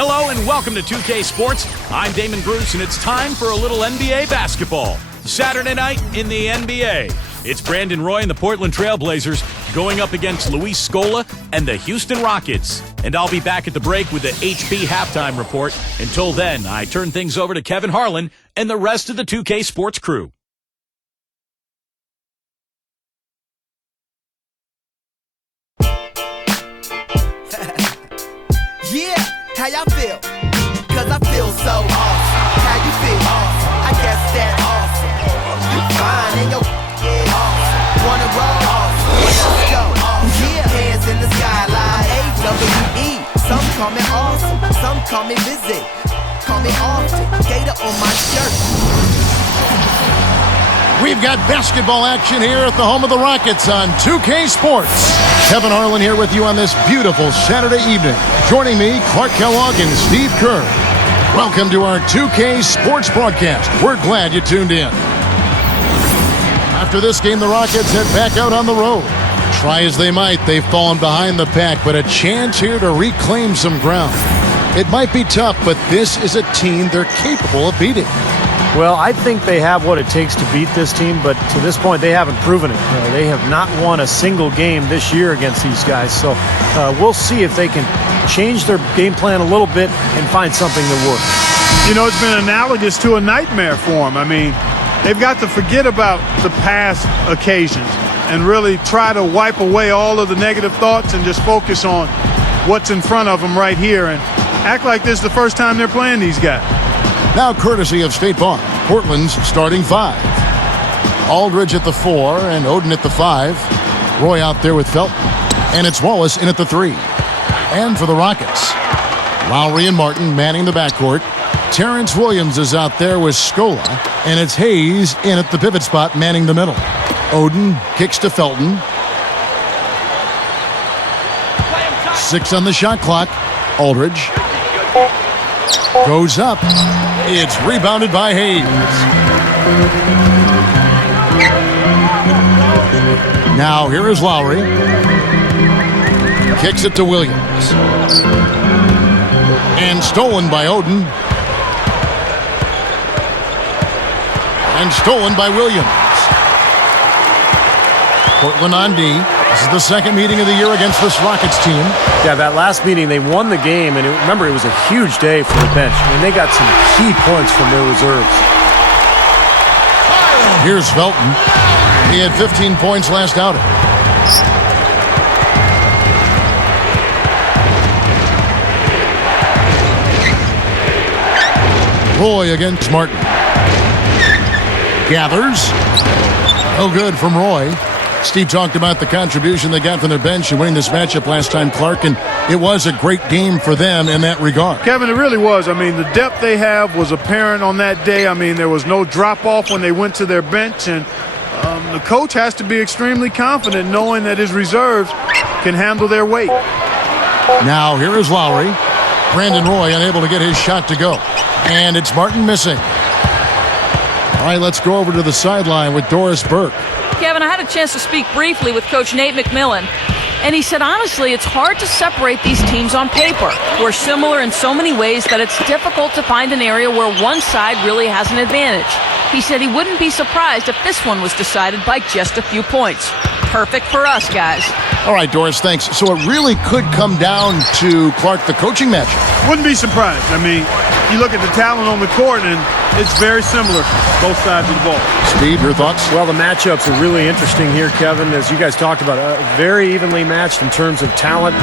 Hello and welcome to 2K Sports. I'm Damon Bruce and it's time for a little NBA basketball. Saturday night in the NBA. It's Brandon Roy and the Portland Trail Blazers going up against Luis Scola and the Houston Rockets. And I'll be back at the break with the HP halftime report. Until then, I turn things over to Kevin Harlan and the rest of the 2K Sports crew. Yeah, how y'all feel? Cause I feel so awesome. How you feel? Awesome. I guess that's awesome. You fine and your awesome. Wanna roll? Awesome. Let's go. Yeah, hands in the skyline. AWE. Some call me awesome. Some call me busy. Call me often. Gator on my shirt. We've got basketball action here at the home of the Rockets on 2K Sports. Kevin Harlan here with you on this beautiful Saturday evening. Joining me, Clark Kellogg and Steve Kerr. Welcome to our 2K Sports broadcast. We're glad you tuned in. After this game, the Rockets head back out on the road. Try as they might, they've fallen behind the pack, but a chance here to reclaim some ground. It might be tough, but this is a team they're capable of beating. Well, I think they have what it takes to beat this team, but to this point, they haven't proven it. They have not won a single game this year against these guys, so we'll see if they can change their game plan a little bit and find something that works. You know, it's been analogous to a nightmare for them. I mean, they've got to forget about the past occasions and really try to wipe away all of the negative thoughts and just focus on what's in front of them right here and act like this is the first time they're playing these guys. Now courtesy of State Farm, Portland's starting five. Aldridge at the 4 and Oden at the 5. Roy out there with Felton. And it's Wallace in at the 3. And for the Rockets, Lowry and Martin manning the backcourt. Terrence Williams is out there with Scola. And it's Hayes in at the pivot spot manning the middle. Oden kicks to Felton. 6 on the shot clock. Aldridge goes up. It's rebounded by Hayes. Now here is Lowry. Kicks it to Williams. And stolen by Oden. And stolen by Williams. Portland on D. This is the second meeting of the year against this Rockets team. Yeah, that last meeting, they won the game, and remember, it was a huge day for the bench. I mean, they got some key points from their reserves. Here's Felton. He had 15 points last outing. Roy against Martin. Gathers. No good from Roy. Steve talked about the contribution they got from their bench in winning this matchup last time, Clark, and it was a great game for them in that regard. Kevin, it really was. I mean, the depth they have was apparent on that day. I mean, there was no drop-off when they went to their bench, and the coach has to be extremely confident knowing that his reserves can handle their weight. Now, here is Lowry. Brandon Roy unable to get his shot to go, and it's Martin missing. All right, let's go over to the sideline with Doris Burke. Kevin, I had a chance to speak briefly with Coach Nate McMillan, and he said, honestly, it's hard to separate these teams on paper. We're similar in so many ways that it's difficult to find an area where one side really has an advantage. He said he wouldn't be surprised if this one was decided by just a few points. Perfect for us, guys. All right, Doris, thanks. So it really could come down to, Clark, the coaching matchup. Wouldn't be surprised. I mean, you look at the talent on the court, and it's very similar, both sides of the ball. Steve, your thoughts? Well, the matchups are really interesting here, Kevin, as you guys talked about. Very evenly matched in terms of talent.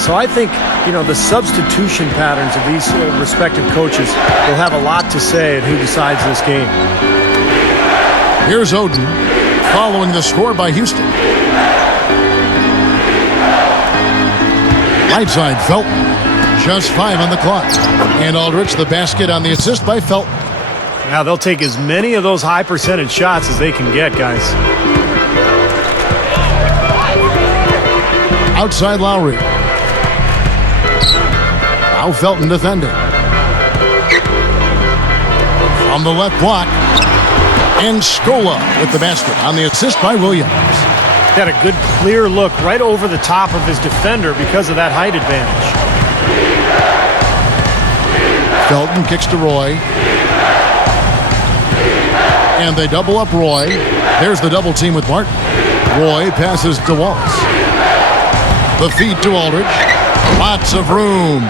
So I think, you know, the substitution patterns of these respective coaches will have a lot to say at who decides this game. Here's Oden, following the score by Houston. Right side, Felton. Just 5 on the clock. And Aldridge, the basket on the assist by Felton. Now they'll take as many of those high percentage shots as they can get, guys. Outside Lowry. Now Felton defending. From the left block. And Scola with the basket on the assist by Williams. Got a good clear look right over the top of his defender because of that height advantage. Felton kicks to Roy. And they double up Roy. There's the double team with Martin. Roy passes to Wallace. The feed to Aldridge. Lots of room.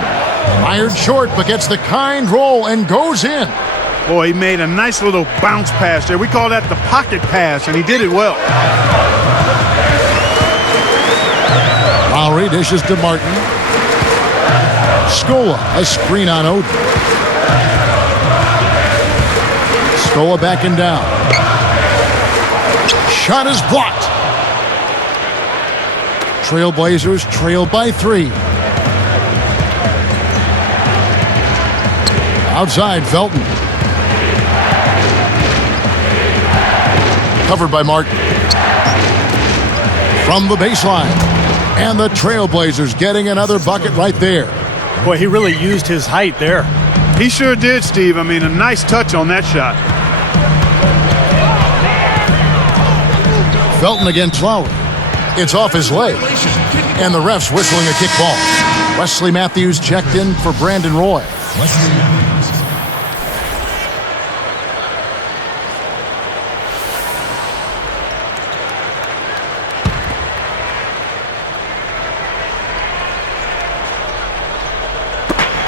Fired short, but gets the kind roll and goes in. Boy, he made a nice little bounce pass there. We call that the pocket pass, and he did it well. Lowry dishes to Martin. Scola, a screen on Oden. Scola backing down. Shot is blocked. Trailblazers trail by 3. Outside, Felton. Covered by Martin. From the baseline. And the Trailblazers getting another bucket right there. Boy, he really used his height there. He sure did, Steve. I mean, a nice touch on that shot. Felton against Lowry. It's off his leg. And the ref's whistling a kick ball. Wesley Matthews checked in for Brandon Roy.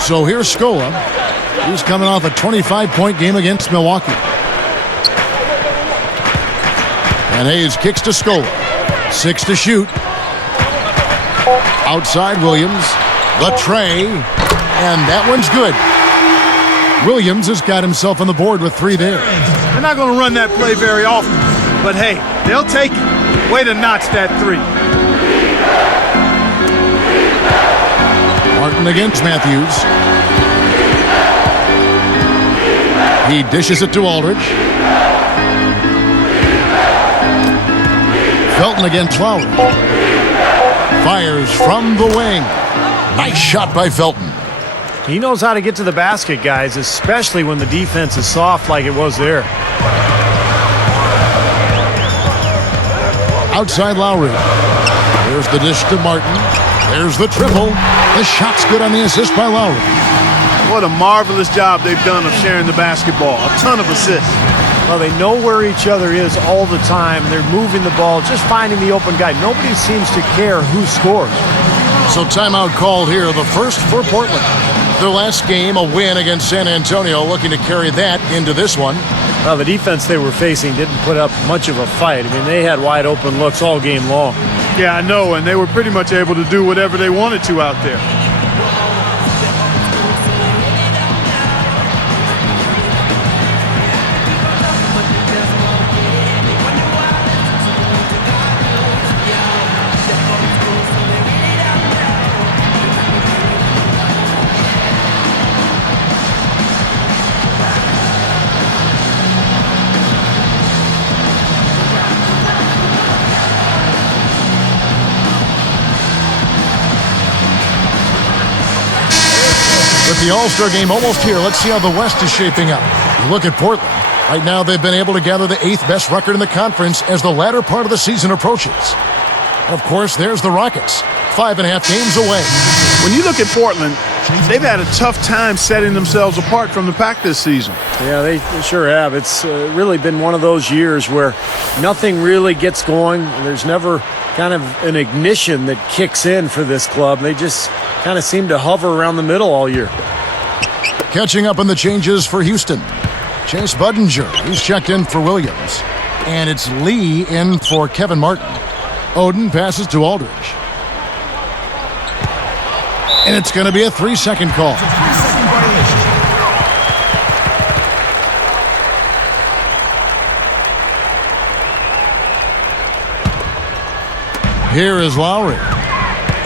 So here's Scola. He's coming off a 25-point game against Milwaukee. And Hayes kicks to Scola. 6 to shoot. Outside Williams. The tray. And that one's good. Williams has got himself on the board with 3 there. They're not going to run that play very often. But hey, they'll take it. Way to notch that 3. Martin against Matthews. He dishes it to Aldridge. Felton against Lowry. Fires from the wing. Nice shot by Felton. He knows how to get to the basket, guys, especially when the defense is soft like it was there. Outside Lowry. There's the dish to Martin. There's the triple. The shot's good on the assist by Lowry. What a marvelous job they've done of sharing the basketball. A ton of assists. Well, they know where each other is all the time. They're moving the ball, just finding the open guy. Nobody seems to care who scores. So timeout called here, the first for Portland. Their last game, a win against San Antonio, looking to carry that into this one. Well, the defense they were facing didn't put up much of a fight. I mean, they had wide open looks all game long. Yeah, I know, and they were pretty much able to do whatever they wanted to out there. With the All-Star game almost here, let's see how the West is shaping up. You look at Portland. Right now, they've been able to gather the 8th best record in the conference as the latter part of the season approaches. Of course, there's the Rockets, 5.5 games away. When you look at Portland, they've had a tough time setting themselves apart from the pack this season. Yeah, they sure have. It's really been one of those years where nothing really gets going. There's never kind of an ignition that kicks in for this club. They just kind of seem to hover around the middle all year. Catching up on the changes for Houston. Chase Budinger, he's checked in for Williams. And it's Lee in for Kevin Martin. Oden passes to Aldridge. And it's going to be a 3-second call. Here is Lowry,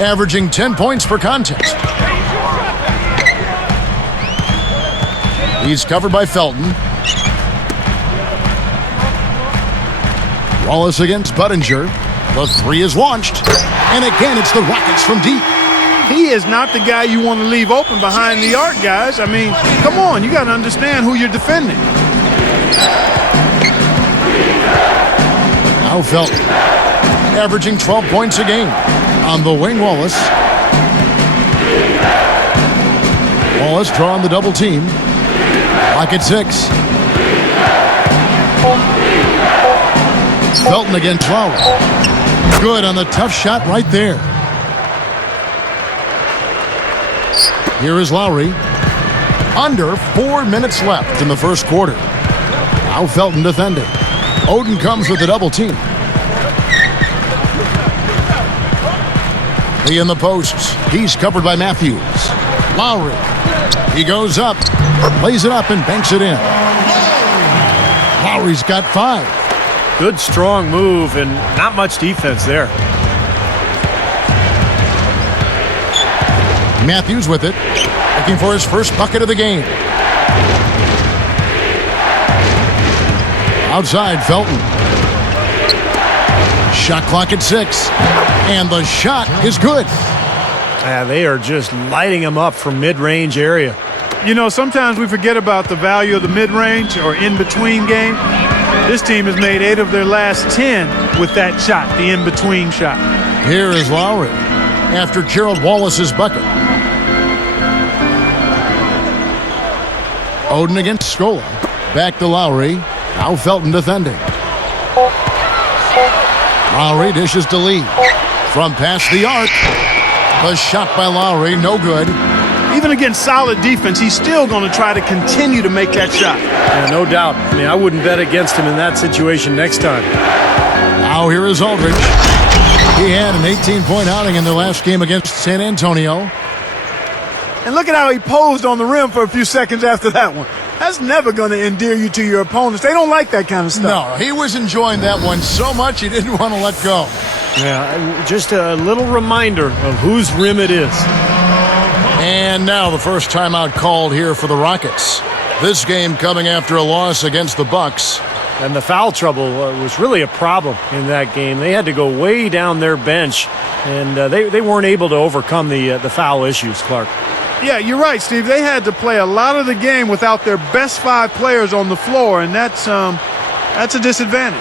averaging 10 points per contest. He's covered by Felton. Wallace against Budinger. The 3 is launched. And again, it's the Rockets from deep. He is not the guy you want to leave open behind the arc, guys. I mean, come on, you got to understand who you're defending. Now Felton, averaging 12 points a game. On the wing, Wallace Wallace drawing the double team. Lock at 6. Felton against Lowry. Good on the tough shot right there. Here is Lowry. Under 4 minutes left in the first quarter. Now Felton defending. Oden comes with the double team. Lee in the posts. He's covered by Matthews. Lowry. He goes up. Lays it up and banks it in. Lowry's got 5. Good, strong move and not much defense there. Matthews with it. Looking for his first bucket of the game. Outside, Felton. Shot clock at 6. And the shot is good. They are just lighting him up from mid-range area. You know, sometimes we forget about the value of the mid-range or in-between game. This team has made 8 of their last 10 with that shot, the in-between shot. Here is Lowry after Gerald Wallace's bucket. Oden against Scola. Back to Lowry. Now Felton defending. Lowry dishes to Lee. From past the arc. The shot by Lowry, no good. Even against solid defense, he's still going to try to continue to make that shot. Yeah, no doubt. I mean, I wouldn't bet against him in that situation next time. Now here is Aldridge. He had an 18-point outing in their last game against San Antonio. And look at how he posed on the rim for a few seconds after that one. That's never going to endear you to your opponents. They don't like that kind of stuff. No, he was enjoying that one so much he didn't want to let go. Yeah, just a little reminder of whose rim it is. And now the first timeout called here for the Rockets. This game coming after a loss against the Bucks. And the foul trouble was really a problem in that game. They had to go way down their bench, and they weren't able to overcome the foul issues, Clark. Yeah, you're right, Steve. They had to play a lot of the game without their best 5 players on the floor, and that's a disadvantage.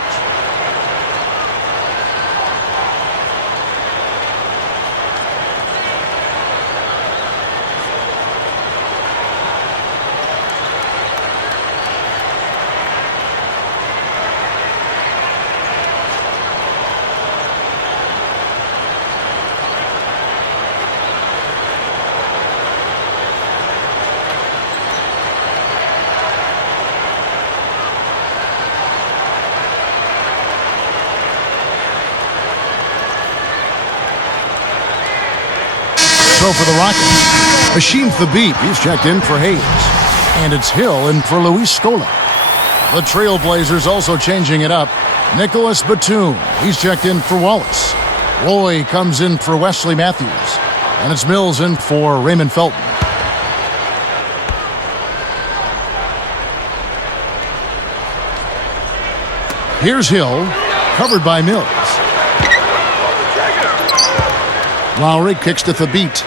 So for the Rockets, Hashim Thabit, he's checked in for Hayes. And it's Hill in for Luis Scola. The Trailblazers also changing it up. Nicholas Batum, he's checked in for Wallace. Roy comes in for Wesley Matthews. And it's Mills in for Raymond Felton. Here's Hill, covered by Mills. Lowry kicks to Thabit.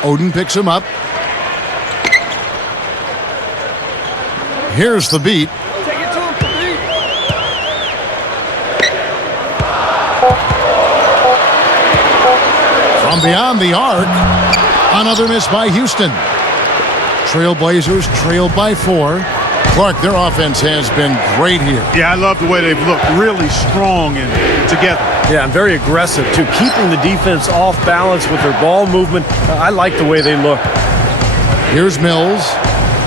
Oden picks him up. Here's Thabit. From beyond the arc, another miss by Houston. Trailblazers trailed by 4. Clark, their offense has been great here. Yeah, I love the way they've looked. Really strong and together. Yeah, and very aggressive, too. Keeping the defense off balance with their ball movement. I like the way they look. Here's Mills.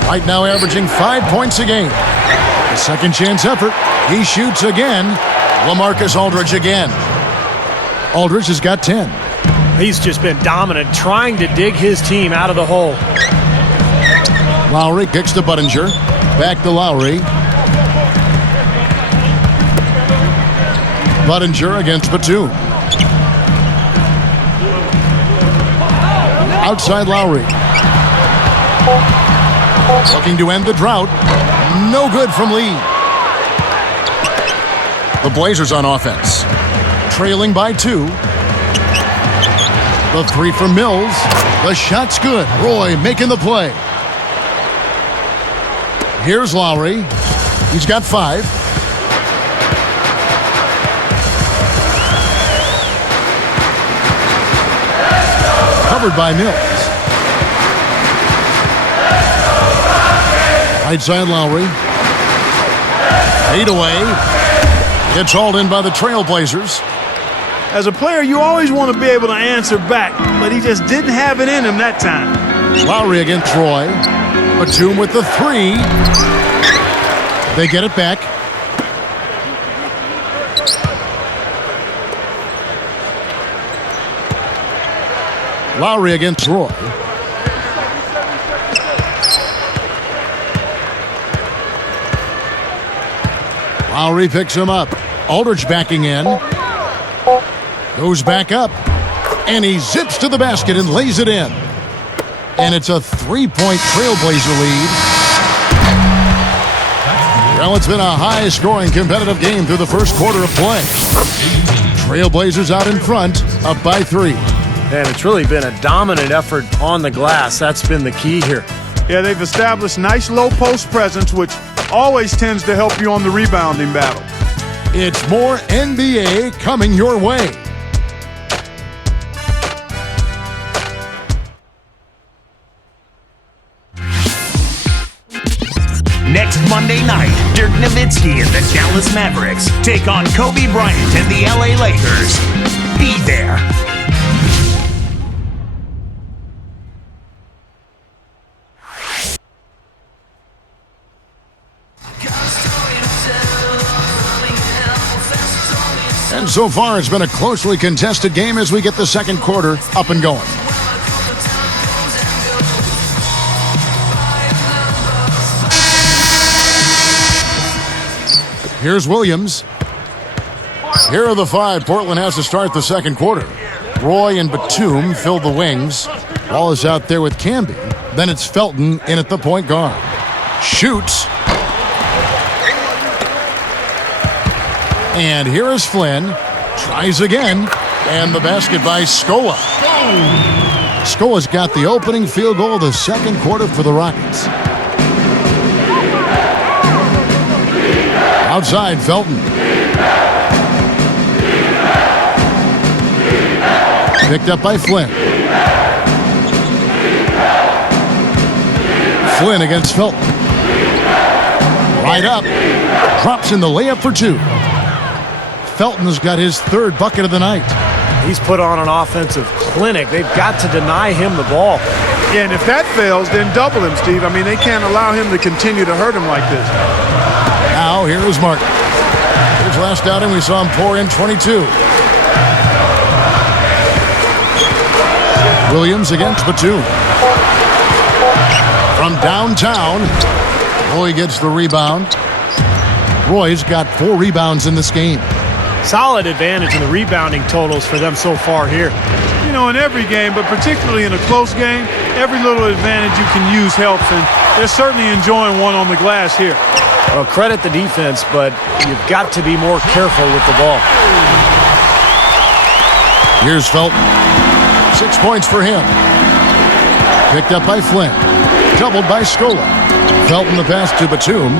Right now averaging 5 points a game. A second chance effort. He shoots again. LaMarcus Aldridge again. Aldridge has got 10. He's just been dominant, trying to dig his team out of the hole. Lowry kicks to Budinger. Back to Lowry. Budinger against Batum. Outside Lowry. Looking to end the drought. No good from Lee. The Blazers on offense. Trailing by 2. The 3 from Mills. The shot's good. Roy making the play. Here's Lowry. He's got 5. Covered by Mills. Right side Lowry. Fade away. It's hauled in by the Trailblazers. As a player, you always want to be able to answer back, but he just didn't have it in him that time. Lowry against Roy. Batum with the three. They get it back. Lowry against Roy. Lowry picks him up. Aldridge backing in. Goes back up. And he zips to the basket and lays it in. And it's a three-point Trailblazer lead. Well, it's been a high-scoring competitive game through the first quarter of play. Trailblazers out in front, up by 3. And it's really been a dominant effort on the glass. That's been the key here. Yeah, they've established nice low post presence, which always tends to help you on the rebounding battle. It's more NBA coming your way. Next Monday night, Dirk Nowitzki and the Dallas Mavericks take on Kobe Bryant and the LA Lakers. Be there. And so far, it's been a closely contested game as we get the second quarter up and going. Here's Williams. Here are the 5 Portland has to start the second quarter. Roy and Batum fill the wings. Ball is out there with Camby. Then it's Felton in at the point guard. Shoots. And here is Flynn. Tries again. And the basket by Scola. Scola's got the opening field goal of the second quarter for the Rockets. Outside, Felton. Picked up by Flynn. Flynn against Felton. Right up. Drops in the layup for 2. Felton's got his 3rd bucket of the night. He's put on an offensive clinic. They've got to deny him the ball. Yeah, and if that fails, then double him, Steve. I mean, they can't allow him to continue to hurt him like this. Now, here is Martin. His last outing, we saw him pour in 22. Williams against Batum. From downtown, Roy gets the rebound. Roy's got 4 rebounds in this game. Solid advantage in the rebounding totals for them so far here. You know, in every game, but particularly in a close game, every little advantage you can use helps, and they're certainly enjoying one on the glass here. Well, credit the defense, but you've got to be more careful with the ball. Here's Felton. 6 points for him. Picked up by Flynn. Doubled by Scola. Felton the pass to Batum.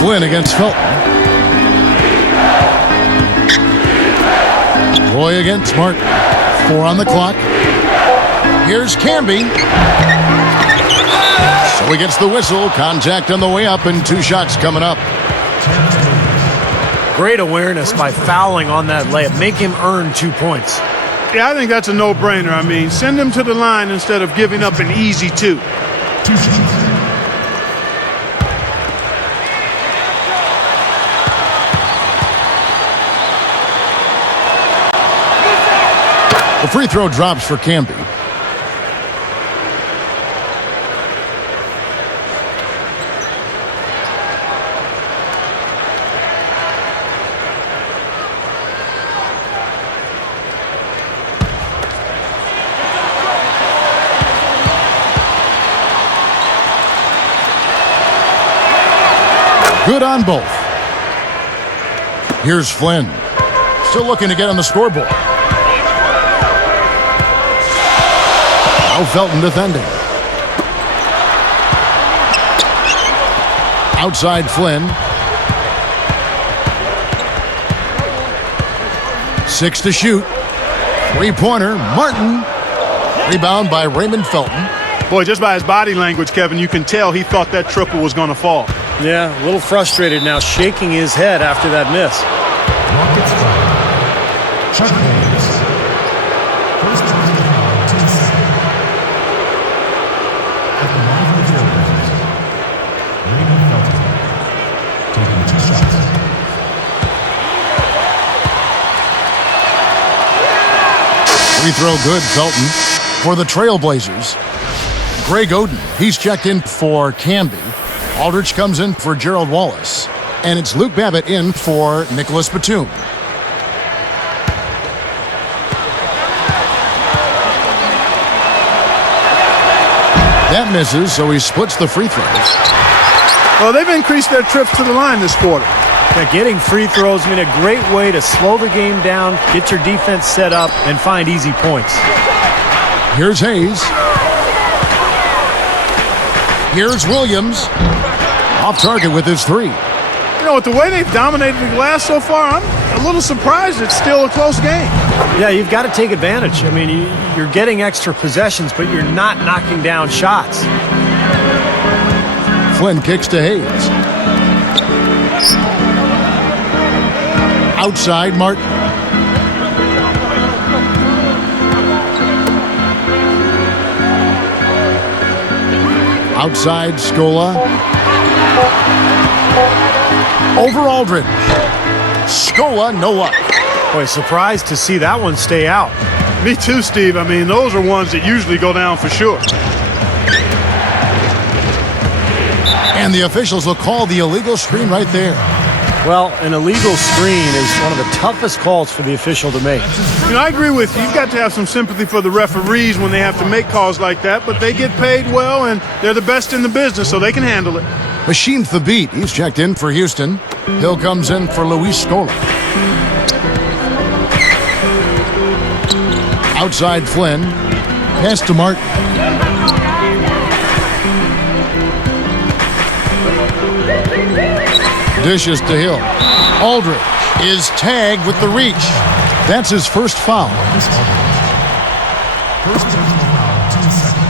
Flynn against Felton. Roy against Martin. 4 on the clock. Here's Camby. So he gets the whistle. Contact on the way up and 2 shots coming up. Great awareness by fouling on that layup. Make him earn 2 points. Yeah, I think that's a no-brainer. I mean, send him to the line instead of giving up an easy 2. The free throw drops for Camby. Good on both. Here's Flynn. Still looking to get on the scoreboard. Now Felton defending. Outside Flynn. 6 to shoot. 3-pointer. Martin. Rebound by Raymond Felton. Boy, just by his body language, Kevin, you can tell he thought that triple was going to fall. Yeah, a little frustrated now, shaking his head after that miss. Rockets Chuck Hayes. First person foul to the second. At the line for the Trailblazers, Raymond Felton, taking 2 shots. Free throw good, Felton. For the Trailblazers, Greg Oden, he's checked in for Camby. Aldridge comes in for Gerald Wallace. And it's Luke Babbitt in for Nicholas Batum. That misses, so he splits the free throws. Well, they've increased their trips to the line this quarter. Yeah, getting free throws, I mean, a great way to slow the game down, get your defense set up, and find easy points. Here's Hayes. Here's Williams. Off target with his 3. You know, with the way they've dominated the glass so far, I'm a little surprised it's still a close game. Yeah, you've got to take advantage. I mean, you're getting extra possessions, but you're not knocking down shots. Flynn kicks to Hayes. Outside, Martin. Outside, Scola. Over Aldridge. Scola, no luck. Boy, surprised to see that one stay out. Me too, Steve. I mean, those are ones that usually go down for sure. And the officials will call the illegal screen right there. Well, an illegal screen is one of the toughest calls for the official to make. You know, I agree with you. You've got to have some sympathy for the referees when they have to make calls like that, but they get paid well, and they're the best in the business, so they can handle it. Machine Thabit, he's checked in for Houston. Hill comes in for Luis Scola. Outside Flynn. Pass to Martin. Dishes to Hill. Aldridge is tagged with the reach. That's his first foul. First personal foul to the second.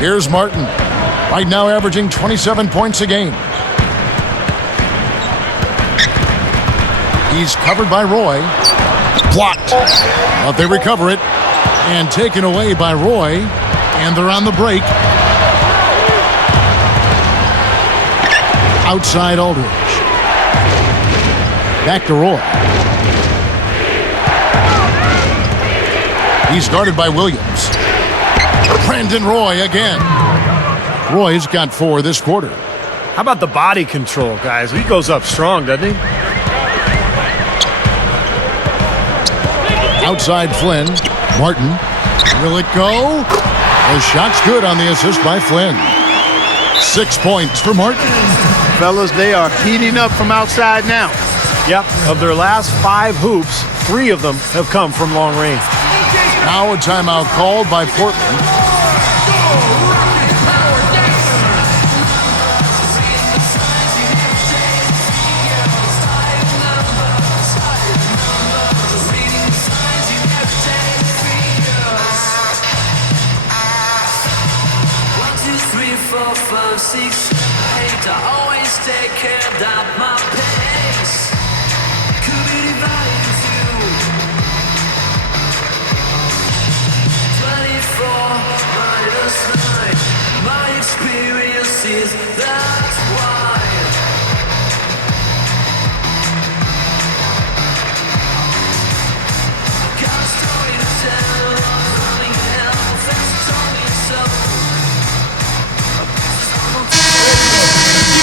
Here's Martin. Right now averaging 27 points a game. He's covered by Roy. Blocked. But they recover it. And taken away by Roy. And they're on the break. Outside Aldridge. Back to Roy. He's guarded by Williams. Brandon Roy again. Roy's got 4 this quarter. How about the body control, guys? He goes up strong, doesn't he? Outside Flynn. Martin. Will it go? The shot's good on the assist by Flynn. 6 points for Martin. Fellas, they are heating up from outside now. Yep, of their last 5 hoops, 3 of them have come from long range. Now a timeout called by Portland.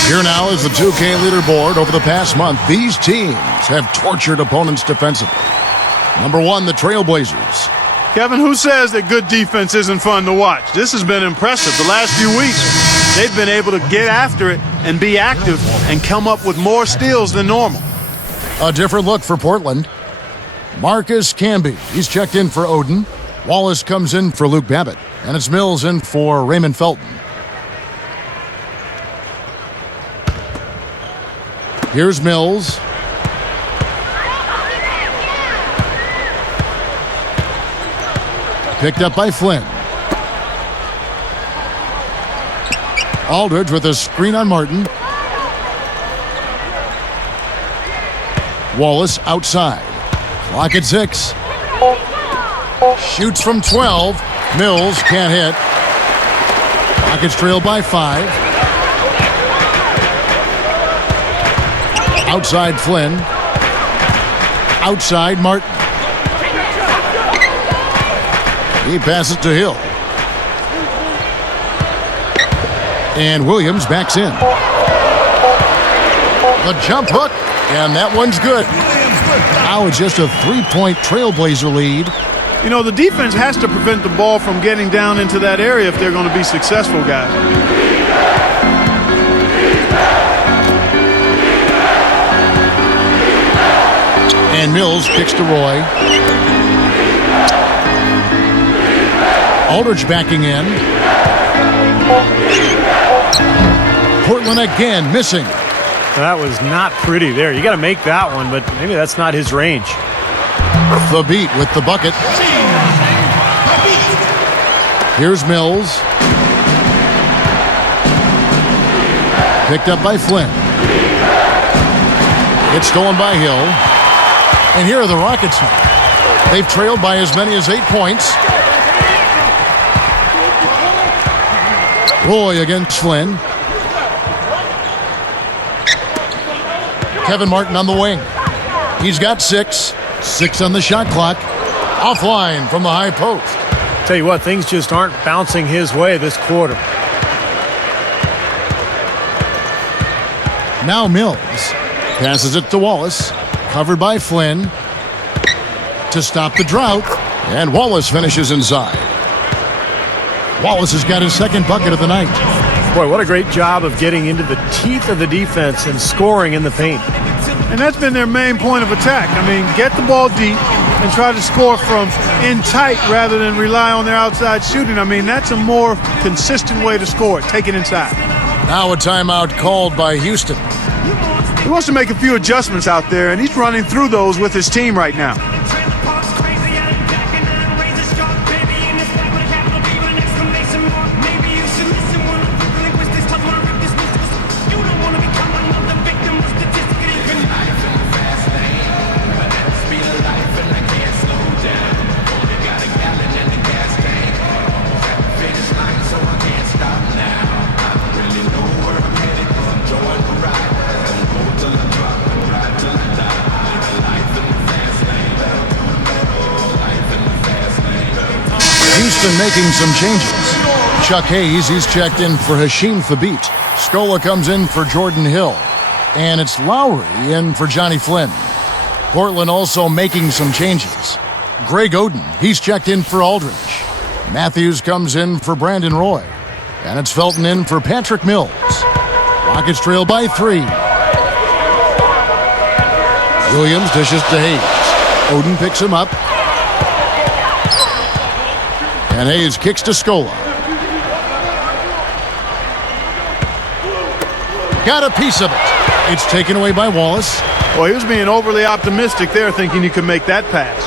Here now is the 2K leaderboard. Over the past month, these teams have tortured opponents defensively. Number 1, the Trailblazers. Kevin, who says that good defense isn't fun to watch? This has been impressive. The last few weeks, they've been able to get after it and be active and come up with more steals than normal. A different look for Portland. Marcus Camby, he's checked in for Oden. Wallace comes in for Luke Babbitt. And it's Mills in for Raymond Felton. Here's Mills. Picked up by Flynn. Aldridge with a screen on Martin. Wallace outside. Clock at 6. Shoots from 12. Mills can't hit. Rockets trail by 5. Outside Flynn. Outside Martin. He passes to Hill. And Williams backs in. The jump hook, and that one's good. Now it's just a 3-point Trailblazer lead. You know, the defense has to prevent the ball from getting down into that area if they're going to be successful, guys. And Mills kicks to Roy. Aldridge backing in. Portland again missing. That was not pretty there. You got to make that one, but maybe that's not his range. The beat with the bucket. Here's Mills. Picked up by Flynn. It's stolen by Hill. And here are the Rockets now. They've trailed by as many as 8 points. Roy against Flynn. Kevin Martin on the wing. He's got 6. 6 on the shot clock. Offline from the high post. Tell you what, things just aren't bouncing his way this quarter. Now Mills passes it to Wallace. Covered by Flynn. To stop the drought. And Wallace finishes inside. Wallace has got his second bucket of the night. Boy, what a great job of getting into the teeth of the defense and scoring in the paint. And that's been their main point of attack. I mean, get the ball deep and try to score from in tight rather than rely on their outside shooting. I mean, that's a more consistent way to score it. Take it inside. Now a timeout called by Houston. He wants to make a few adjustments out there, and he's running through those with his team right now. Houston making some changes. Chuck Hayes, he's checked in for Hasheem Thabit. Scola comes in for Jordan Hill. And it's Lowry in for Johnny Flynn. Portland also making some changes. Greg Oden, he's checked in for Aldridge. Matthews comes in for Brandon Roy. And it's Felton in for Patrick Mills. Rockets trail by 3. Williams dishes to Hayes. Oden picks him up. And Hayes kicks to Scola. Got a piece of it. It's taken away by Wallace. Well, he was being overly optimistic there, thinking he could make that pass.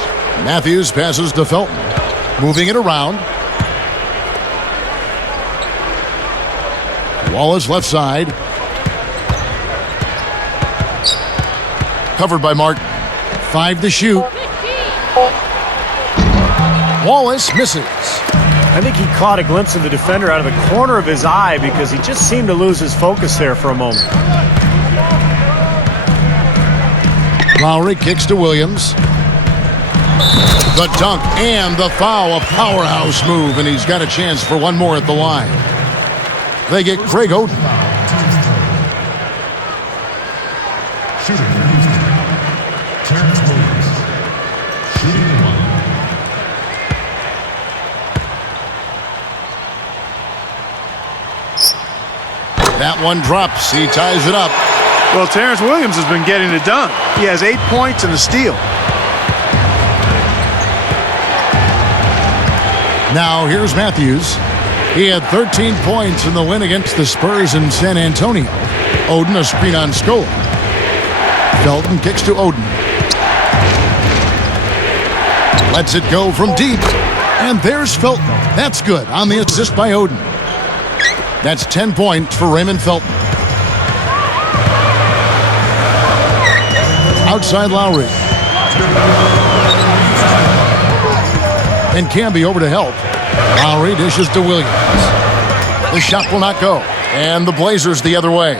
Matthews passes to Felton. Moving it around. Wallace left side. Covered by Martin. 5 to shoot. Wallace misses. I think he caught a glimpse of the defender out of the corner of his eye because he just seemed to lose his focus there for a moment. Lowry kicks to Williams. The dunk and the foul, a powerhouse move, and he's got a chance for one more at the line. They get Greg Oden. Shooting for Houston, Terrence Williams. Shooting the 1. That one drops. He ties it up. Well, Terrence Williams has been getting it done. He has 8 points and a steal. Now here's Matthews. He had 13 points in the win against the Spurs in San Antonio. Oden a screen on Scola. Felton kicks to Oden. Lets it go from deep. And there's Felton. That's good on the assist by Oden. That's 10 points for Raymond Felton. Outside Lowry. And Camby over to help. Lowry dishes to Williams. The shot will not go. And the Blazers the other way.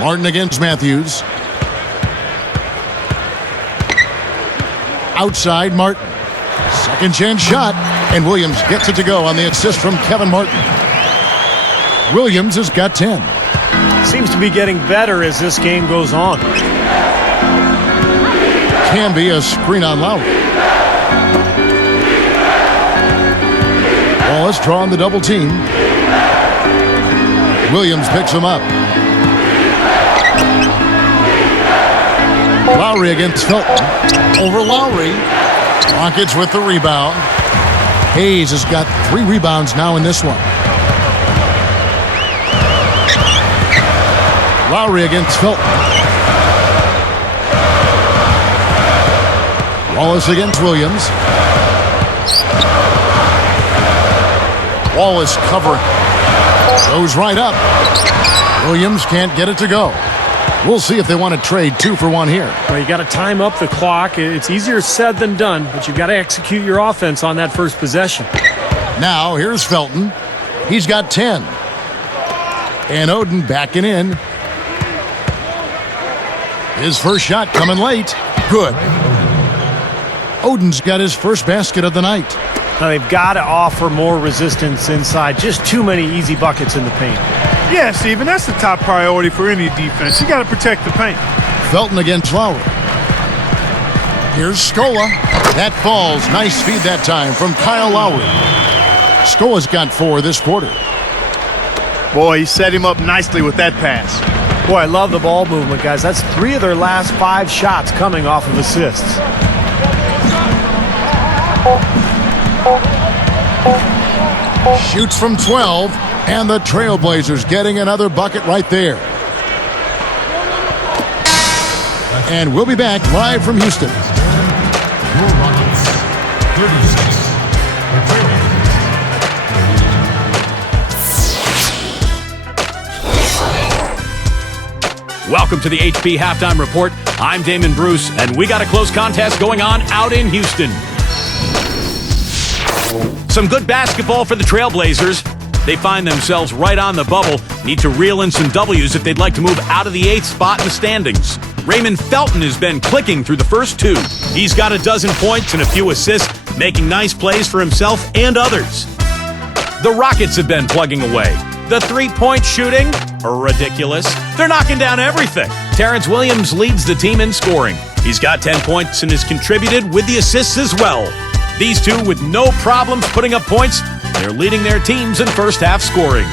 Martin against Matthews. Outside Martin. Second chance shot. And Williams gets it to go on the assist from Kevin Martin. Williams has got 10. Seems to be getting better as this game goes on. Can be a screen on Lowry. Wallace drawing the double team. Williams picks him up. Lowry against Felton. Over Lowry. Rockets with the rebound. Hayes has got 3 rebounds now in this one. Lowry against Felton. Wallace against Williams. Wallace covering. Goes right up. Williams can't get it to go. We'll see if they want to trade 2 for 1 here. Well, you got to time up the clock. It's easier said than done, but you've got to execute your offense on that first possession. Now here's Felton. He's got 10. And Oden backing in. His first shot coming late. Good. Oden's got his first basket of the night. Now they've got to offer more resistance inside. Just too many easy buckets in the paint. Yeah, Steven, that's the top priority for any defense. You got to protect the paint. Felton against Lowry. Here's Scola. That falls. Nice feed that time from Kyle Lowry. Scola's got 4 this quarter. Boy, he set him up nicely with that pass. Boy, I love the ball movement, guys. That's 3 of their last 5 shots coming off of assists. Shoots from 12, and the Trailblazers getting another bucket right there. And we'll be back live from Houston. Your Rockets, 36. The Trailblazers, 38. Welcome to the HP Halftime Report. I'm Damon Bruce, and we got a close contest going on out in Houston. Some good basketball for the Trailblazers. They find themselves right on the bubble. Need to reel in some W's if they'd like to move out of the 8th spot in the standings. Raymond Felton has been clicking through the first 2. He's got a dozen points and a few assists, making nice plays for himself and others. The Rockets have been plugging away. The 3-point shooting, ridiculous. They're knocking down everything. Terrence Williams leads the team in scoring. He's got 10 points and has contributed with the assists as well. These 2 with no problems putting up points. They're leading their teams in first half scoring.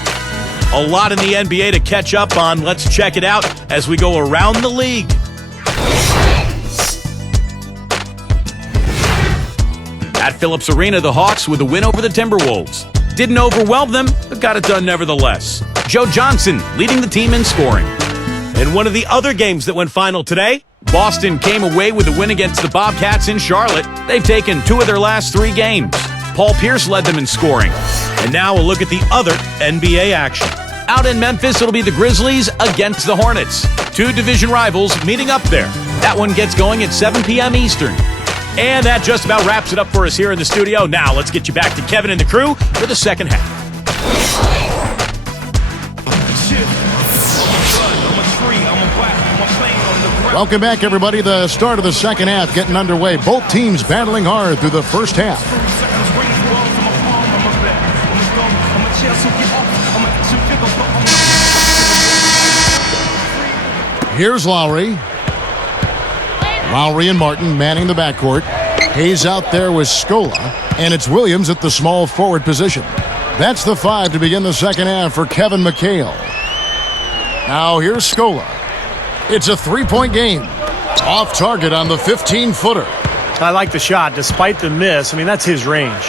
A lot in the NBA to catch up on. Let's check it out as we go around the league. At Phillips Arena, the Hawks with a win over the Timberwolves. Didn't overwhelm them, but got it done nevertheless. Joe Johnson leading the team in scoring. In one of the other games that went final today, Boston came away with a win against the Bobcats in Charlotte. They've taken 2 of their last 3 games. Paul Pierce led them in scoring. And now a look at the other NBA action. Out in Memphis, it'll be the Grizzlies against the Hornets. 2 division rivals meeting up there. That one gets going at 7 p.m. Eastern. And that just about wraps it up for us here in the studio. Now let's get you back to Kevin and the crew for the second half. Welcome back, everybody. The start of the second half getting underway. Both teams battling hard through the first half. Here's Lowry. Lowry and Martin manning the backcourt. Hayes out there with Scola, and it's Williams at the small forward position. That's the 5 to begin the second half for Kevin McHale. Now here's Scola. It's a 3-point game. Off target on the 15-footer. I like the shot despite the miss. I mean, that's his range.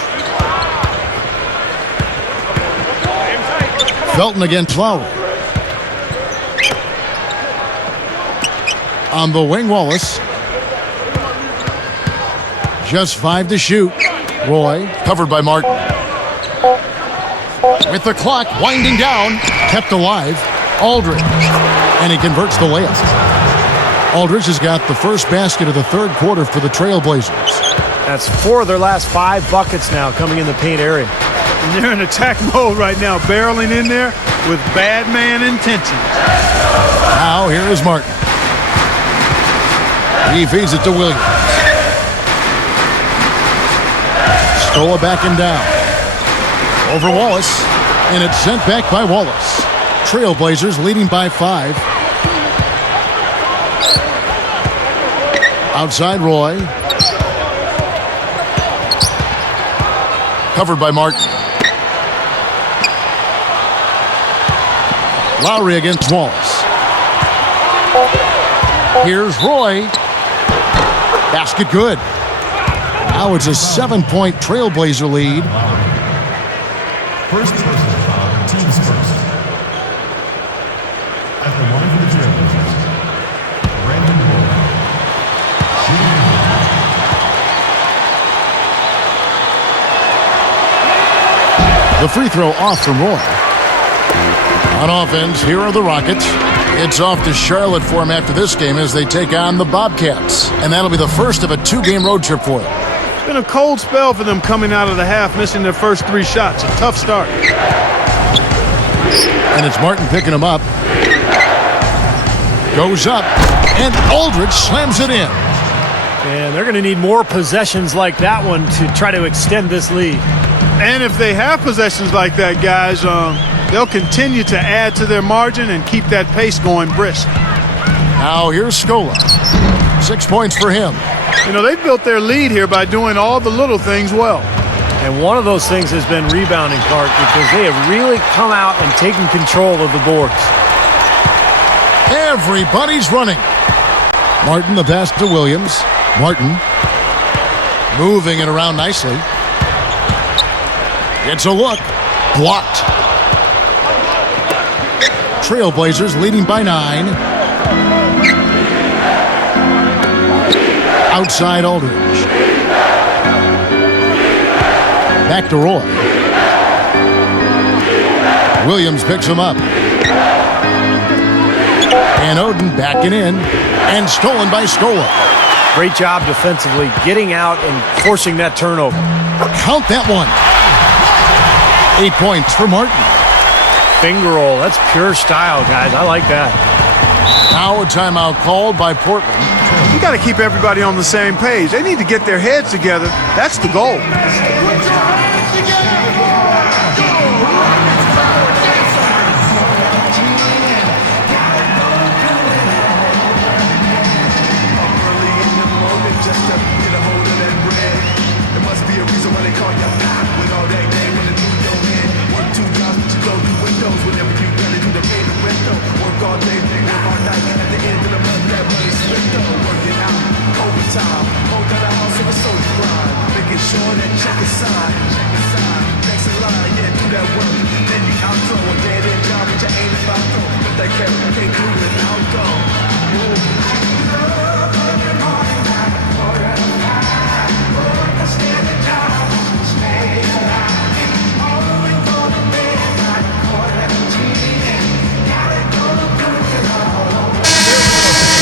Felton against Lowry. On the wing, Wallace. Just 5 to shoot. Roy, covered by Martin. With the clock winding down, kept alive, Aldridge. And he converts the layup. Aldridge has got the first basket of the third quarter for the Trailblazers. That's 4 of their last 5 buckets now coming in the paint area. And they're in attack mode right now, barreling in there with bad man intentions. Now here is Martin. He feeds it to Williams. Stola backing down. Over Wallace. And it's sent back by Wallace. Trailblazers leading by 5. Outside Roy. Covered by Martin. Lowry against Wallace. Here's Roy. Basket good. Now it's a 7-point Trailblazer lead. First personal foul, teams first. At the line for the Trailblazers, Brandon Roy. The free throw off from Roy. On offense, here are the Rockets. It's off to Charlotte for him after this game as they take on the Bobcats. And that'll be the first of a 2-game road trip for them. It's been a cold spell for them coming out of the half, missing their first 3 shots. A tough start. And it's Martin picking him up. Goes up. And Aldridge slams it in. And they're going to need more possessions like that one to try to extend this lead. And if they have possessions like that, guys, they'll continue to add to their margin and keep that pace going brisk. Now here's Scola. 6 points for him. You know, they've built their lead here by doing all the little things well. And one of those things has been rebounding, Clark, because they have really come out and taken control of the boards. Everybody's running. Martin, the pass to Williams. Martin moving it around nicely. Gets a look. Blocked. Trailblazers leading by 9. Outside Aldridge. Back to Roy. Williams picks him up. And Oden backing in. And stolen by Scola. Great job defensively, getting out and forcing that turnover. Count that one. 8 points for Martin. Finger roll. That's pure style, guys. I like that. Now a timeout called by Portland. You got to keep everybody on the same page. They need to get their heads together. That's the goal.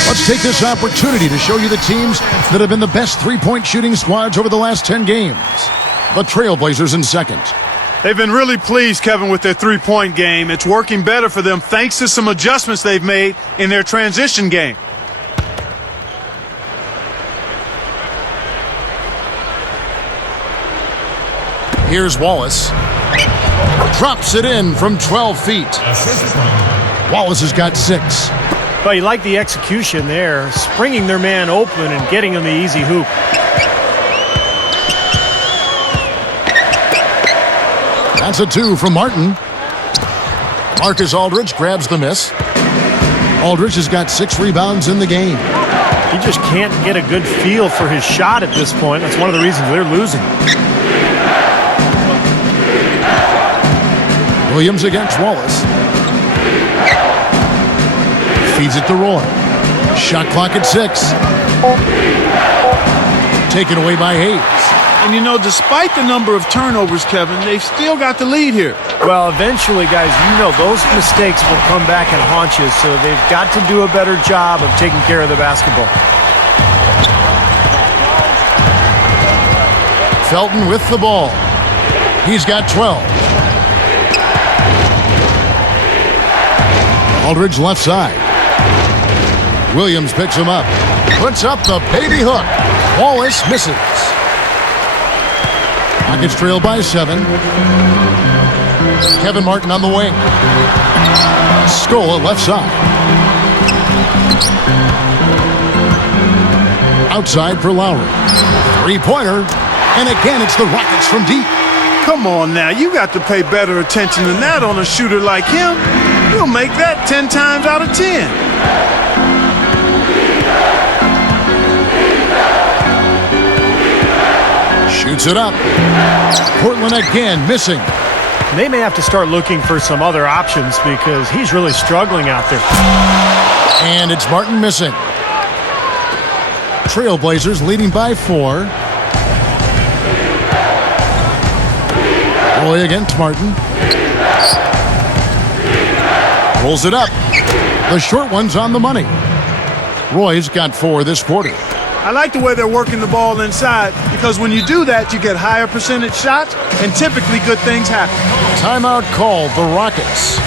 Let's take this opportunity to show you the teams that have been the best three-point shooting squads over the last 10 games. The Trailblazers in second. They've been really pleased, Kevin, with their three-point game. It's working better for them thanks to some adjustments they've made in their transition game. Here's Wallace. Drops it in from 12 feet. Wallace has got 6. But you like the execution there, springing their man open and getting him the easy hoop. That's a 2 from Martin. Marcus Aldridge grabs the miss. Aldridge has got 6 rebounds in the game. He just can't get a good feel for his shot at this point. That's one of the reasons they're losing. Williams against Wallace. Feeds it to Roy. Shot clock at 6. Taken away by Hayes. And, you know, despite the number of turnovers, Kevin, they've still got the lead here. Well, eventually, guys, you know those mistakes will come back and haunt you, so they've got to do a better job of taking care of the basketball. Felton with the ball. He's got 12. Aldridge left side. Williams picks him up. Puts up the baby hook. Wallace misses. Rockets trail by 7. Kevin Martin on the wing. Scola left side. Outside for Lowry. Three-pointer. And again, it's the Rockets from deep. Come on now, you got to pay better attention than that on a shooter like him. He'll make that 10 times out of 10. Shoots it up. Portland again missing. They may have to start looking for some other options because he's really struggling out there. And it's Martin missing. Trailblazers leading by 4. Roy against Martin. Rolls it up. The short one's on the money. Roy's got 4 this quarter. I like the way they're working the ball inside because when you do that, you get higher percentage shots and typically good things happen. Timeout called the Rockets.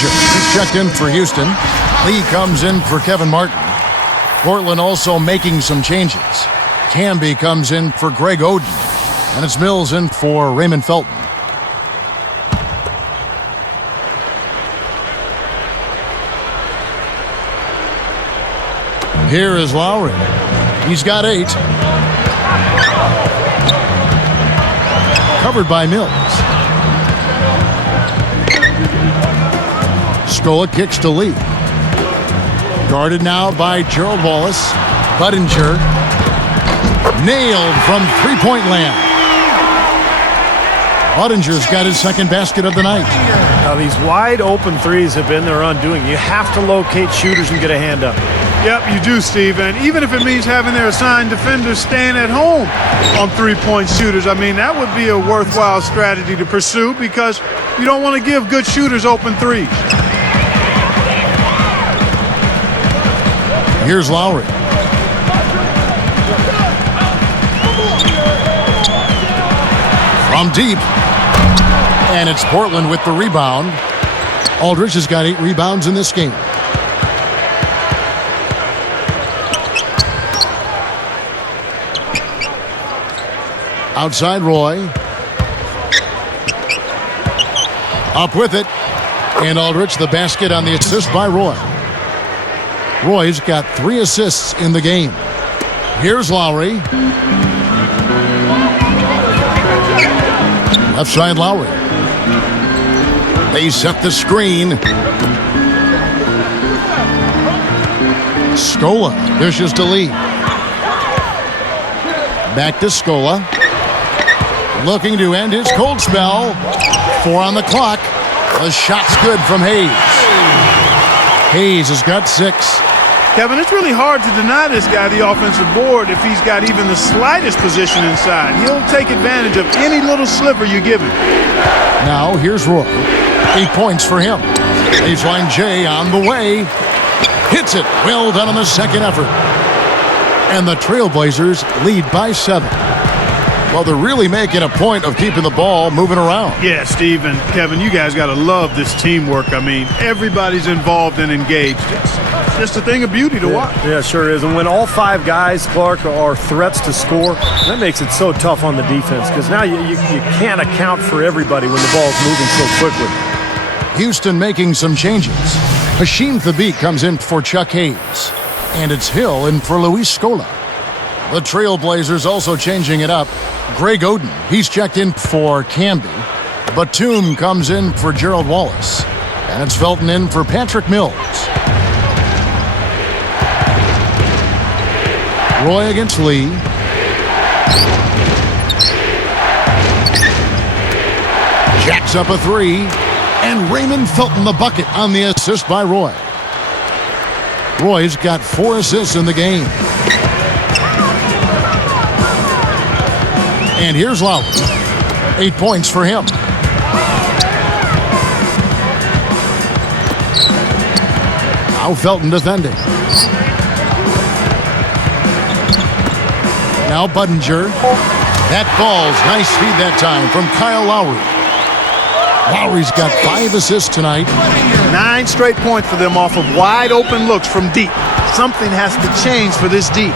He's checked in for Houston. Lee comes in for Kevin Martin. Portland also making some changes. Camby comes in for Greg Oden. And it's Mills in for Raymond Felton. Here is Lowry. He's got 8. Covered by Mills. Scola kicks to Lee. Guarded now by Gerald Wallace. Budinger. Nailed from three-point land. Budinger's got his second basket of the night. Now these wide open threes have been their undoing. You have to locate shooters and get a hand up. Yep, you do, Steve. And even if it means having their assigned defenders stand at home on three-point shooters, I mean, that would be a worthwhile strategy to pursue because you don't want to give good shooters open threes. Here's Lowry. From deep. And it's Portland with the rebound. Aldridge has got 8 rebounds in this game. Outside Roy. Up with it. And Aldridge the basket on the assist by Roy. Roy's got 3 assists in the game. Here's Lowry. Left side Lowry. They set the screen. Scola dishes to Lee. Back to Scola. Looking to end his cold spell. 4 on the clock. The shot's good from Hayes. Hayes has got 6. Kevin, it's really hard to deny this guy the offensive board if he's got even the slightest position inside. He'll take advantage of any little sliver you give him. Now here's Roy. 8 points for him. Baseline J on the way. Hits it. Well done on the second effort. And the Trailblazers lead by 7. Well, they're really making a point of keeping the ball moving around. Yeah, Steve and Kevin, you guys got to love this teamwork. I mean, everybody's involved and engaged. It's just a thing of beauty to watch. Yeah, sure is. And when all 5 guys, Clark, are threats to score, that makes it so tough on the defense because now you can't account for everybody when the ball's moving so quickly. Houston making some changes. Hashim Thabit comes in for Chuck Hayes. And it's Hill in for Luis Scola. The Trailblazers also changing it up. Greg Oden, he's checked in for Camby. Batum comes in for Gerald Wallace. And it's Felton in for Patrick Mills. Roy against Lee. Jacks up a 3. And Raymond Felton the bucket on the assist by Roy. Roy's got 4 assists in the game. And here's Lowry. 8 points for him. Now Felton defending. Now Budinger. That ball's nice feed that time from Kyle Lowry. Lowry's got 5 assists tonight. 9 straight points for them off of wide open looks from deep. Something has to change for this deep.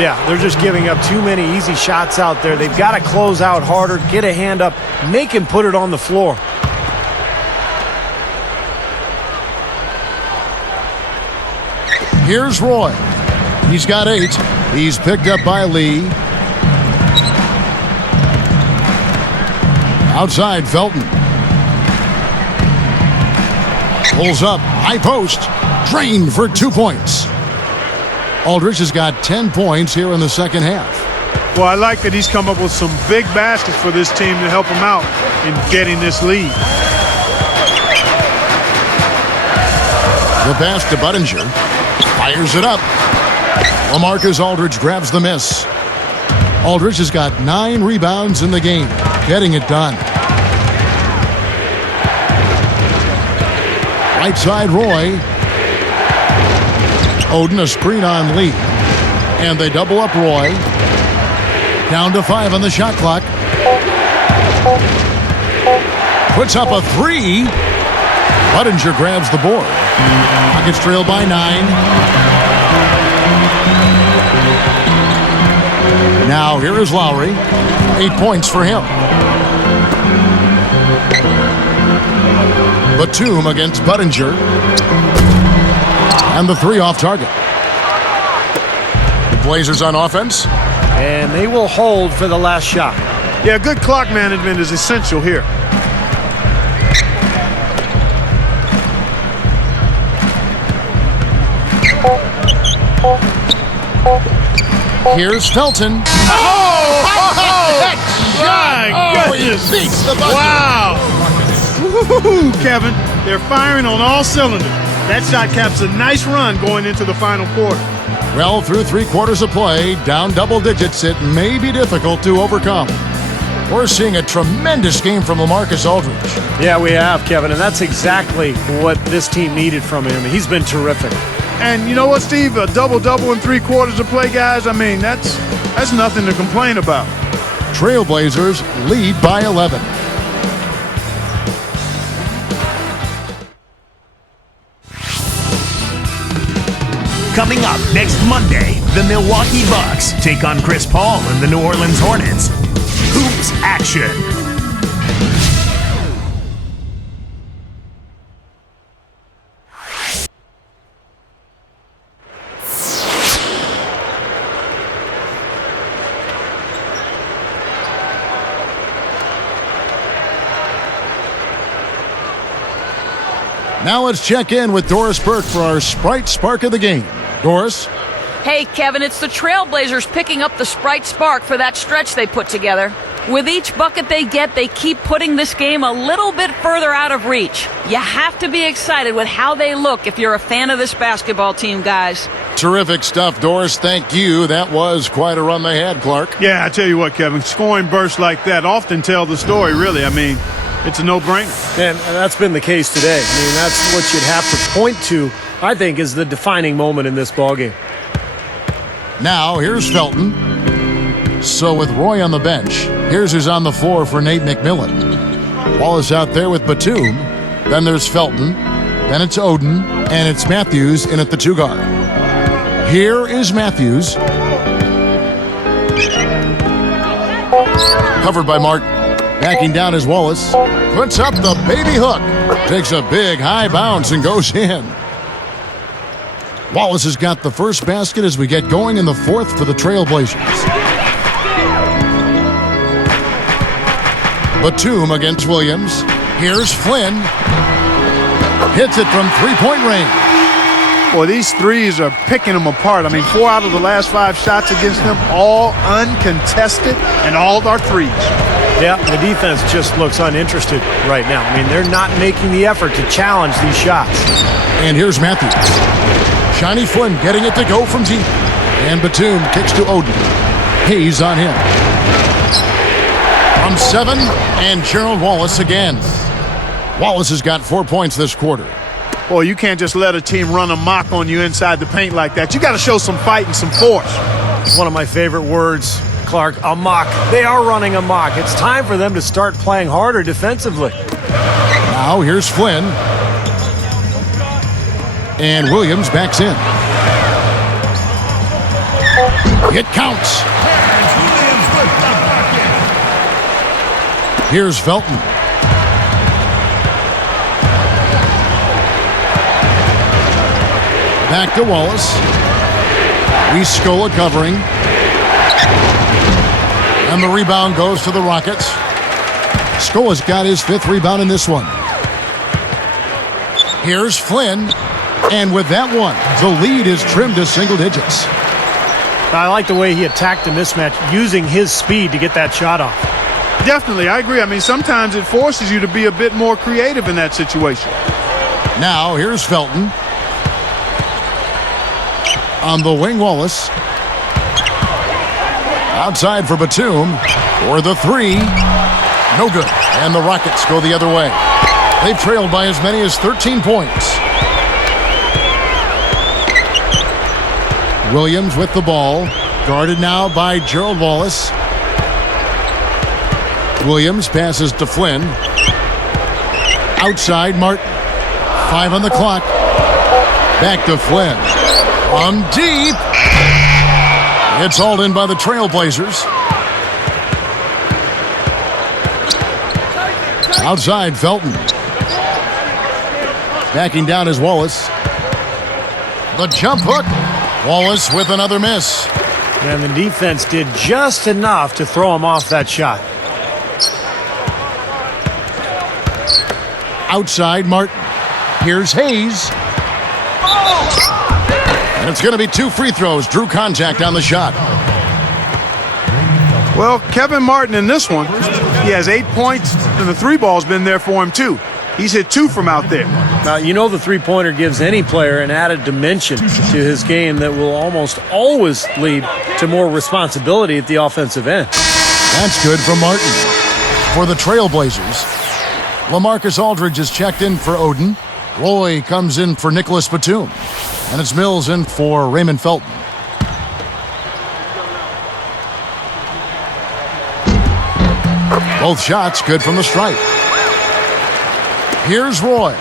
Yeah, they're just giving up too many easy shots out there. They've got to close out harder, get a hand up, make him put it on the floor. Here's Roy. He's got 8. He's picked up by Lee. Outside, Felton. Pulls up, high post. Drained for 2 points. Aldridge has got 10 points here in the second half. Well, I like that he's come up with some big baskets for this team to help him out in getting this lead. The pass to Budinger. Fires it up. LaMarcus Aldridge grabs the miss. Aldridge has got 9 rebounds in the game, getting it done. Right side, Roy. Oden a screen on Lee. And they double up Roy. Down to 5 on the shot clock. Puts up a 3. Budinger grabs the board. Rockets trail by 9. Now here is Lowry. 8 points for him. Batum against Budinger. And the 3 off target. The Blazers on offense. And they will hold for the last shot. Yeah, good clock management is essential here. Here's Felton. Goodness. Wow. Woo-hoo-hoo, Kevin. They're firing on all cylinders. That shot caps a nice run going into the final quarter. Well, through 3 quarters of play, down double digits, it may be difficult to overcome. We're seeing a tremendous game from LaMarcus Aldridge. Yeah, we have, Kevin, and that's exactly what this team needed from him. He's been terrific. And you know what, Steve? A double-double in 3 quarters of play, guys, I mean, that's nothing to complain about. Trailblazers lead by 11. Coming up next Monday, the Milwaukee Bucks take on Chris Paul and the New Orleans Hornets. Hoops action. Now let's check in with Doris Burke for our Sprite Spark of the game. Doris? Hey, Kevin, it's the Trailblazers picking up the Sprite Spark for that stretch they put together. With each bucket they get, they keep putting this game a little bit further out of reach. You have to be excited with how they look if you're a fan of this basketball team, guys. Terrific stuff, Doris. Thank you. That was quite a run they had, Clark. Yeah, I tell you what, Kevin, scoring bursts like that often tell the story, really. I mean, it's a no-brainer. And that's been the case today. I mean, that's what you'd have to point to, I think, is the defining moment in this ballgame. Now, here's Felton. So with Roy on the bench, here's who's on the floor for Nate McMillan. Wallace out there with Batum. Then there's Felton. Then it's Oden. And it's Matthews in at the 2 guard. Here is Matthews. Covered by Martin. Backing down is Wallace. Puts up the baby hook. Takes a big high bounce and goes in. Wallace has got the first basket as we get going in the 4th for the Trailblazers. Batum against Williams. Here's Flynn. Hits it from three-point range. Boy, these threes are picking them apart. I mean, 4 out of the last 5 shots against them, all uncontested, and all are threes. Yeah, the defense just looks uninterested right now. I mean, they're not making the effort to challenge these shots. And here's Matthews. Shiny Flynn getting it to go from deep. And Batum kicks to Oden. Hayes on him. From 7, and Gerald Wallace again. Wallace has got 4 points this quarter. Boy, you can't just let a team run amok on you inside the paint like that. You got to show some fight and some force. One of my favorite words, Clark, amok. They are running amok. It's time for them to start playing harder defensively. Now here's Flynn. And Williams backs in. It counts. Here's Felton. Back to Wallace. Scola covering. And the rebound goes to the Rockets. Scola's got his 5th rebound in this one. Here's Flynn. And with that one, the lead is trimmed to single digits. I like the way he attacked the mismatch, using his speed to get that shot off. Definitely, I agree. I mean, sometimes it forces you to be a bit more creative in that situation. Now, here's Felton. On the wing, Wallace. Outside for Batum. For the 3. No good. And the Rockets go the other way. They've trailed by as many as 13 points. Williams with the ball. Guarded now by Gerald Wallace. Williams passes to Flynn. Outside, Martin. 5 on the clock. Back to Flynn. From deep. It's hauled in by the Trailblazers. Outside, Felton. Backing down is Wallace. The jump hook. Wallace with another miss. And the defense did just enough to throw him off that shot. Outside, Martin. Here's Hayes. And it's going to be 2 free throws. Drew contact on the shot. Well, Kevin Martin in this one, he has 8 points, and the 3 ball's been there for him, too. He's hit 2 from out there. Now, you know the three-pointer gives any player an added dimension to his game that will almost always lead to more responsibility at the offensive end. That's good for Martin. For the Trailblazers, LaMarcus Aldridge is checked in for Oden. Roy comes in for Nicholas Batum. And it's Mills in for Raymond Felton. Both shots good from the stripe. Here's Roy.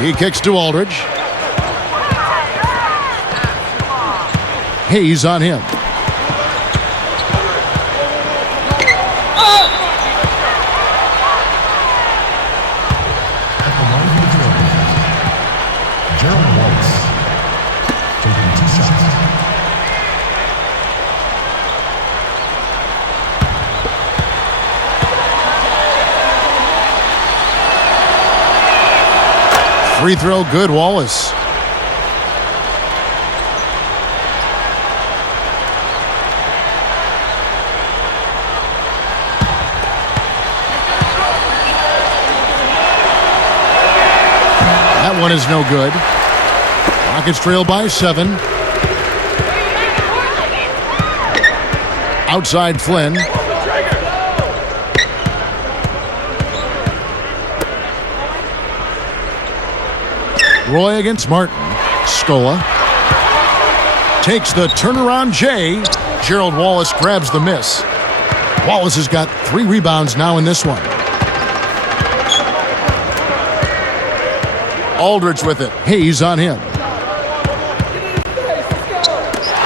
He kicks to Aldridge. Hayes on him. At the line for the Trailblazers, Gerald Wallace taking 2 shots. Free throw good, Wallace. That one is no good. Rockets trail by 7. Outside Flynn. Roy against Martin. Scola takes the turnaround J. Gerald Wallace grabs the miss. Wallace has got 3 rebounds now in this one. Aldridge with it. Hayes on him.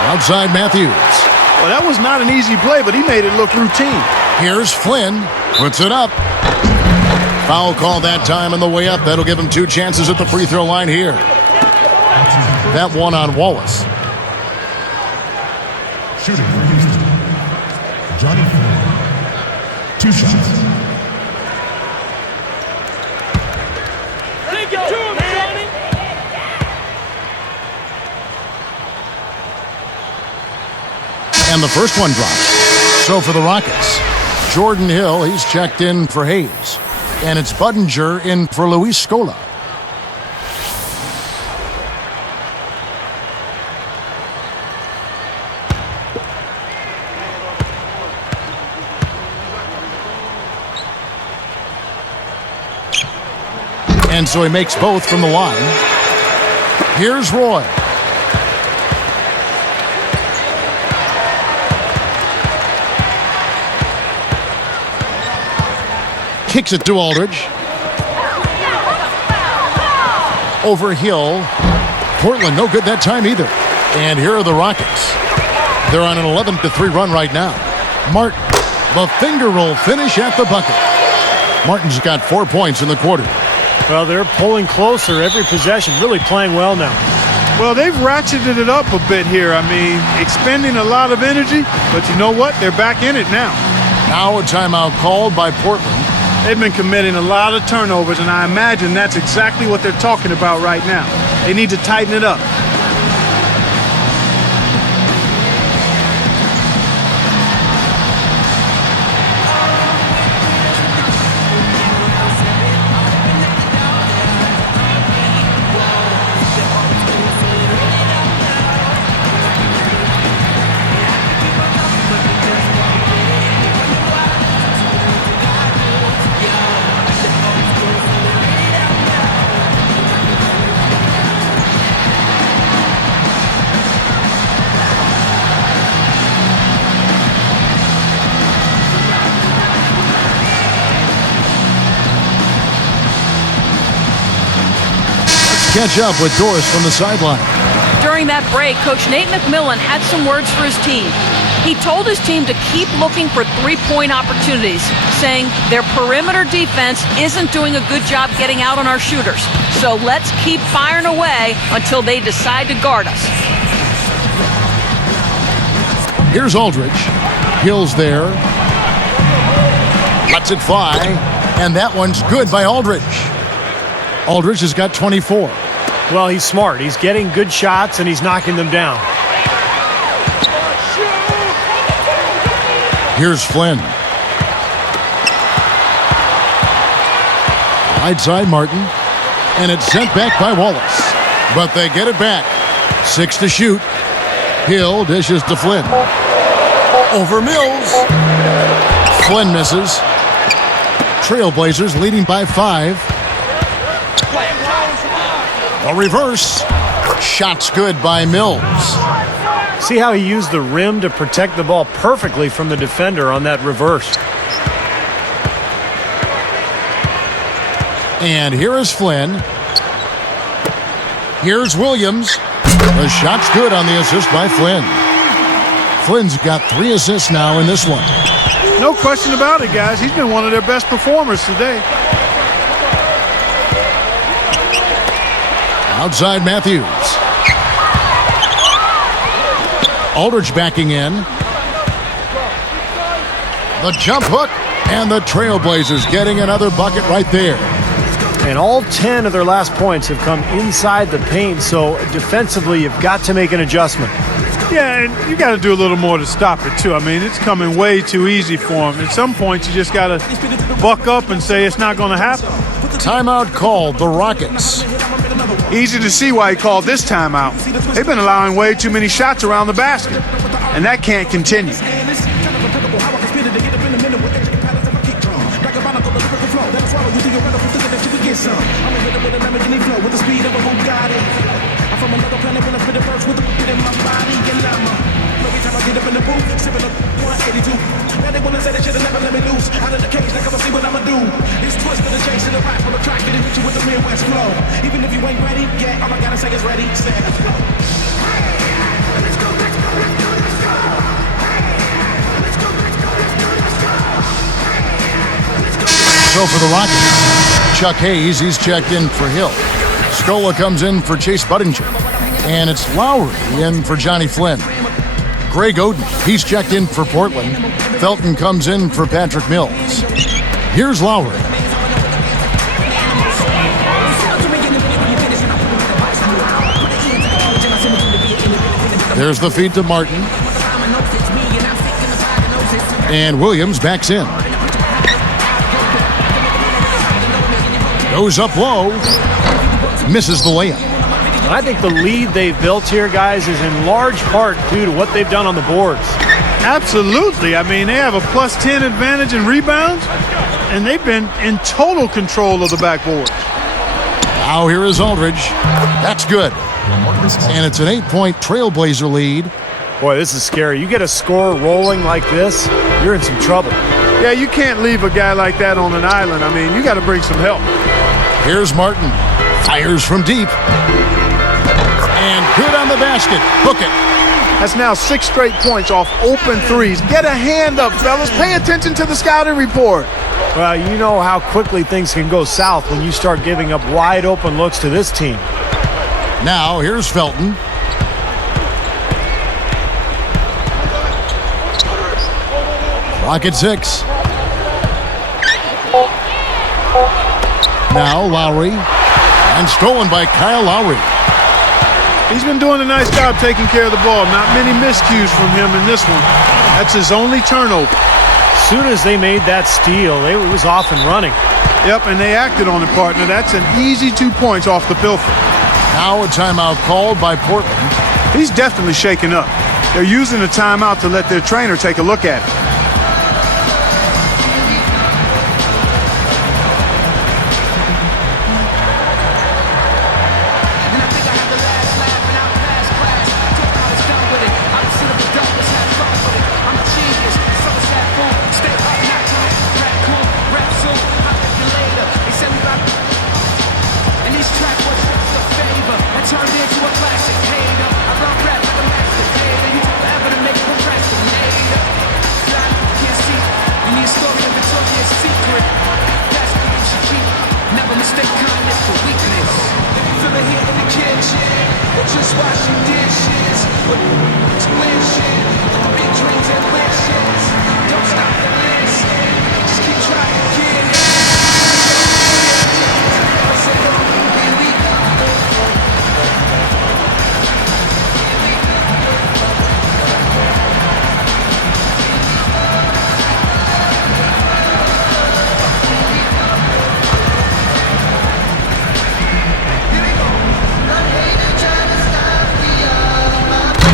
Outside Matthews. Well, that was not an easy play, but he made it look routine. Here's Flynn. Puts it up. Foul call that time on the way up. That'll give him 2 chances at the free throw line here. That one on Wallace. Shooting for Houston, Johnny Flynn. 2 shots. And the first one drops. So for the Rockets, Jordan Hill, he's checked in for Hayes. And it's Budinger in for Luis Scola. And so he makes both from the line. Here's Roy. Kicks it to Aldridge. Over Hill. Portland no good that time either. And here are the Rockets. They're on an 11-3 run right now. Martin, the finger roll finish at the bucket. Martin's got 4 points in the quarter. Well, they're pulling closer every possession, really playing well now. Well, they've ratcheted it up a bit here. I mean, expending a lot of energy, but you know what? They're back in it now. Now a timeout called by Portland. They've been committing a lot of turnovers, and I imagine that's exactly what they're talking about right now. They need to tighten it up. Catch up with Doris from the sideline. During that break, Coach Nate McMillan had some words for his team. He told his team to keep looking for 3-point opportunities, saying their perimeter defense isn't doing a good job getting out on our shooters. So let's keep firing away until they decide to guard us. Here's Aldridge. Hill's there. Lets it fly. And that one's good by Aldridge. Aldridge has got 24. Well, he's smart. He's getting good shots, and he's knocking them down. Here's Flynn. Right side Martin. And it's sent back by Wallace. But they get it back. 6 to shoot. Hill dishes to Flynn. Over Mills. Flynn misses. Trailblazers leading by 5. A reverse. Shot's good by Mills. See how he used the rim to protect the ball perfectly from the defender on that reverse. And here is Flynn. Here's Williams. The shot's good on the assist by Flynn. Flynn's got 3 assists now in this one. No question about it, guys. He's been one of their best performers today. Outside Matthews. Aldridge backing in. The jump hook. And the Trailblazers getting another bucket right there. And all 10 of their last points have come inside the paint, so defensively you've got to make an adjustment. Yeah, and you got to do a little more to stop it, too. I mean, it's coming way too easy for them. At some point, you just got to buck up and say it's not going to happen. Timeout called, the Rockets. Easy to see why he called this timeout. They've been allowing way too many shots around the basket, and that can't continue. Some. I'm a hitter with a Lamborghini flow with the speed of a Bugatti. I'm from another planet when I spit a verse with a beat in my body. And I'm every time I get up in the booth, sipping a 182. Now they wanna say they should've never let me loose. Out of the cage, like I'ma see what I'ma do. It's twisted and chasing the rap from the track, getting with you with the Midwest flow. Even if you ain't ready, yeah, all I gotta say is ready, set, go. Let's go, let's go, let's go, let's go. Let's go, let's go, let's go, let's go. So for the Rockets, Chuck Hayes, he's checked in for Hill. Scola comes in for Chase Budinger. And it's Lowry in for Johnny Flynn. Greg Oden, he's checked in for Portland. Felton comes in for Patrick Mills. Here's Lowry. There's the feed to Martin. And Williams backs in. Goes up low. Misses the layup. I think the lead they've built here, guys, is in large part due to what they've done on the boards. Absolutely. I mean, they have a plus 10 advantage in rebounds, and they've been in total control of the backboard. Now here is Aldridge. That's good. And it's an 8-point Trailblazer lead. Boy, this is scary. You get a score rolling like this, you're in some trouble. Yeah, you can't leave a guy like that on an island. I mean, you got to bring some help. Here's Martin. Fires from deep. And good on the basket. Book it. That's now 6 straight points off open threes. Get a hand up, fellas. Pay attention to the scouting report. Well, you know how quickly things can go south when you start giving up wide open looks to this team. Now here's Felton. Clock at 6. Now Lowry. And stolen by Kyle Lowry. He's been doing a nice job taking care of the ball. Not many miscues from him in this one. That's his only turnover. As soon as they made that steal, it was off and running. Yep, and they acted on it, partner. That's an easy 2 points off the pilfer. Now a timeout called by Portland. He's definitely shaken up. They're using a timeout to let their trainer take a look at it.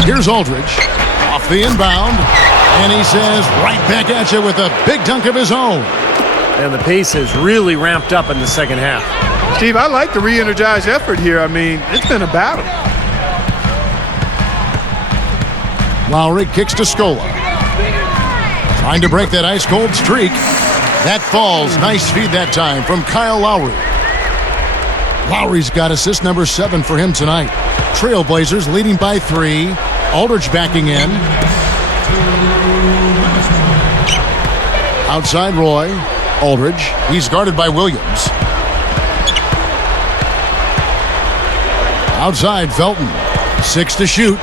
Here's Aldridge off the inbound, and he says right back at you with a big dunk of his own. And the pace has really ramped up in the second half. Steve, I like the re-energized effort here. I mean, it's been a battle. Lowry kicks to Scola. Trying to break that ice-cold streak. That falls. Nice feed that time from Kyle Lowry. Lowry's got assist number 7 for him tonight. Trailblazers leading by 3. Aldridge backing in. Outside Roy. Aldridge. He's guarded by Williams. Outside Felton. 6 to shoot.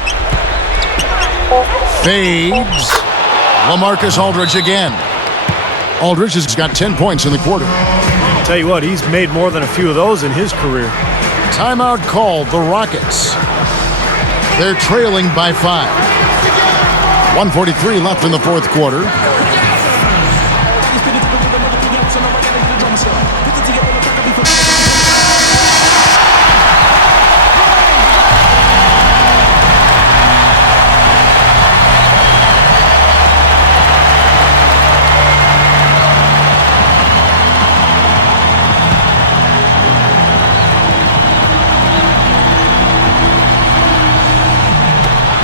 Fades. LaMarcus Aldridge again. Aldridge has got 10 points in the quarter. Tell you what, he's made more than a few of those in his career. Timeout called the Rockets. They're trailing by 5. 1:43 left in the fourth quarter.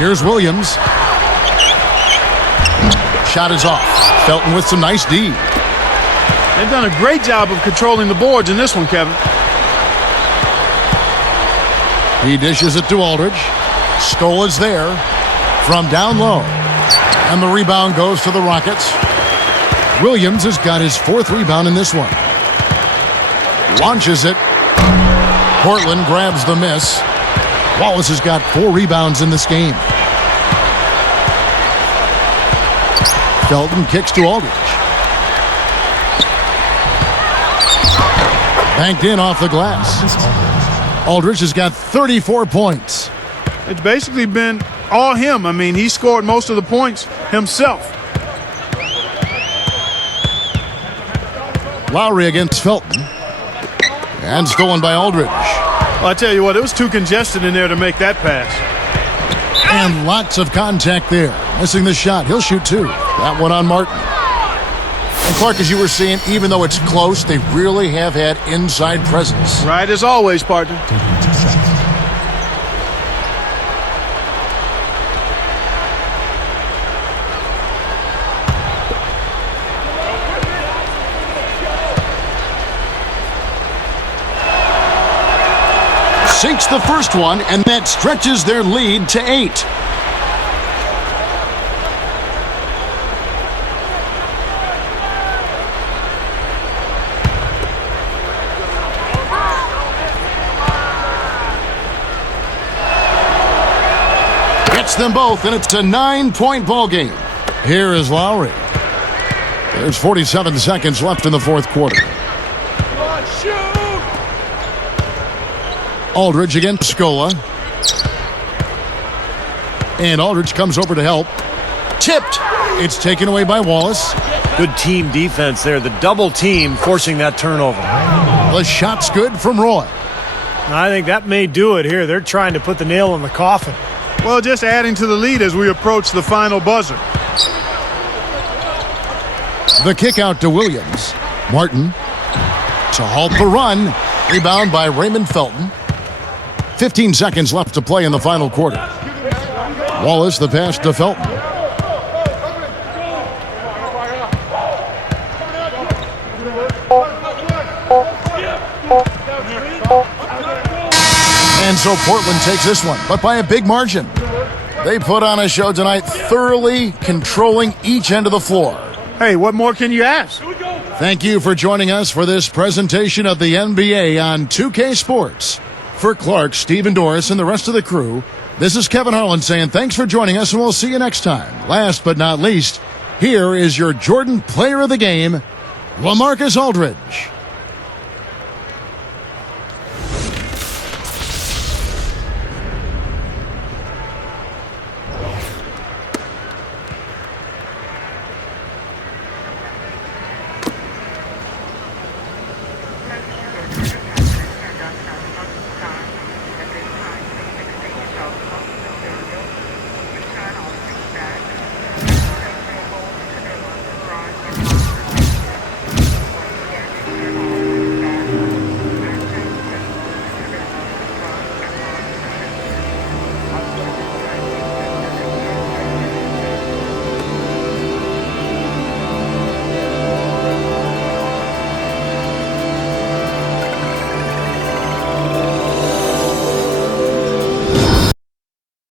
Here's Williams. Shot is off. Felton with some nice D. They've done a great job of controlling the boards in this one, Kevin. He dishes it to Aldridge. Skola's there from down low. And the rebound goes to the Rockets. Williams has got his 4th rebound in this one. Launches it. Portland grabs the miss. Wallace has got 4 rebounds in this game. Felton kicks to Aldridge. Banked in off the glass. Aldridge has got 34 points. It's basically been all him. I mean, he scored most of the points himself. Lowry against Felton. And stolen by Aldridge. Well, I tell you what, it was too congested in there to make that pass. And lots of contact there. Missing the shot. He'll shoot 2. That one on Martin. And Clark, as you were saying, even though it's close, they really have had inside presence. Right as always, partner. Taking 2 shots. Sinks the first one, and that stretches their lead to 8. Gets them both, and it's a 9-point ball game. Here is Lowry. There's 47 seconds left in the 4th quarter. Aldridge against Scola. And Aldridge comes over to help. Tipped. It's taken away by Wallace. Good team defense there. The double team forcing that turnover. The shot's good from Roy. I think that may do it here. They're trying to put the nail in the coffin. Well, just adding to the lead as we approach the final buzzer. The kick out to Williams. Martin to halt the run. Rebound by Raymond Felton. 15 seconds left to play in the final quarter. Wallace the pass to Felton. And so Portland takes this one, but by a big margin. They put on a show tonight, thoroughly controlling each end of the floor. Hey, what more can you ask? Thank you for joining us for this presentation of the NBA on 2K Sports. For Clark, Stephen Doris, and the rest of the crew, this is Kevin Harlan saying thanks for joining us, and we'll see you next time. Last but not least, here is your Jordan Player of the Game, LaMarcus Aldridge.